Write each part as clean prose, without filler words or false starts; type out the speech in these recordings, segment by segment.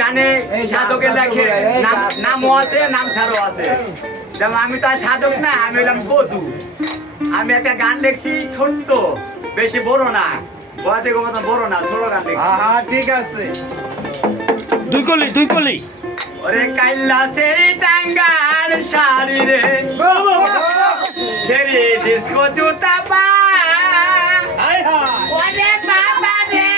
গানে সাধকের লেখে নামও আছে, নাম ছাড়াও আছে। যেমন আমি তো আর সাধক না, আমি হলাম বধু। আমি একটা গান লিখছি ছোট্ট, বেশি বড় না, বড় থেকে বড় না, ছোট গান লিখছি। ঠিক আছে। দুই কলি ওরে কাইল্লা সেরি টাঙ্গাল শাড়ি রে, সেরি ডিস্কো জুতা পা, ওরে বাবা রে,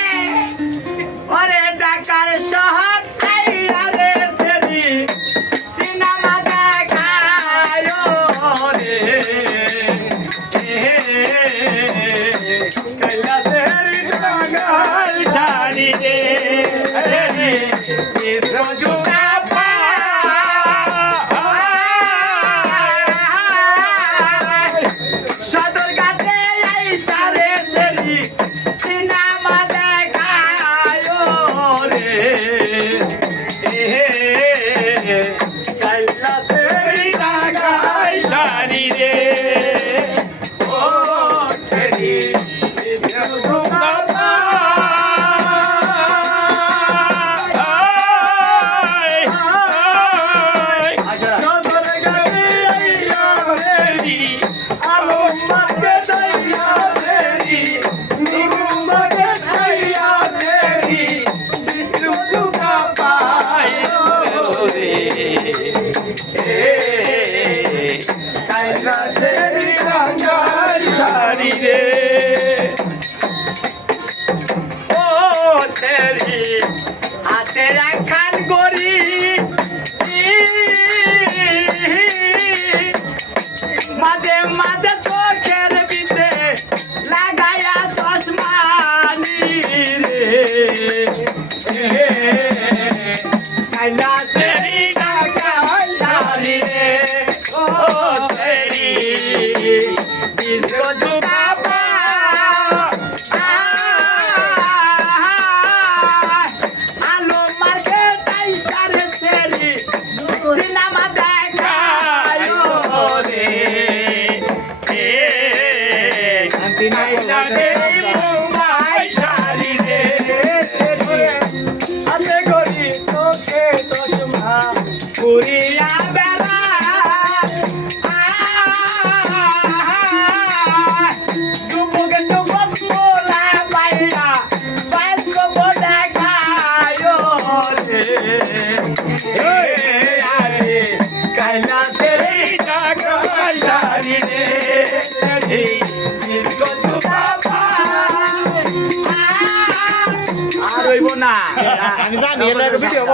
ওরে ঢাকার শহর আইরা রে, সেরি সিনেমা দেখায় রে, কাইল্লা সেরি টাঙ্গাল শাড়ি রে, ডিস্কো জুতা পা, সদর ঘাটে আইসা রে, সেরি সিনেমা দেখায় রে, কাইল্লা সেরি টাঙ্গাল শাড়ি রে, ও সেরি ডিস্কো জুতা পা। মাঝে মাঝে চোখের বিতে লাগায়া চশমানি রে, কাইল্লা সেরি টাঙ্গাল শাড়ি রে, ও সেরি ডিস্কো জুতা পা, আলো মার্কেট আইসা রে, সেরি সিনেমা দেখায় রে, কাইল্লা সেরি মুম্বাই শাড়ি রে, হাতে গড়ি চোখে চশমা ঘুরিয়া বেড়া, যুবকে যুবক মোলা পাইয়া বাস্তব দেখায় রে, কাইল্লা সেরি টাঙ্গাল শাড়ি রে, ডিস্কো জুতা পা। আর হইব না, আমি জানি এটা ভিডিও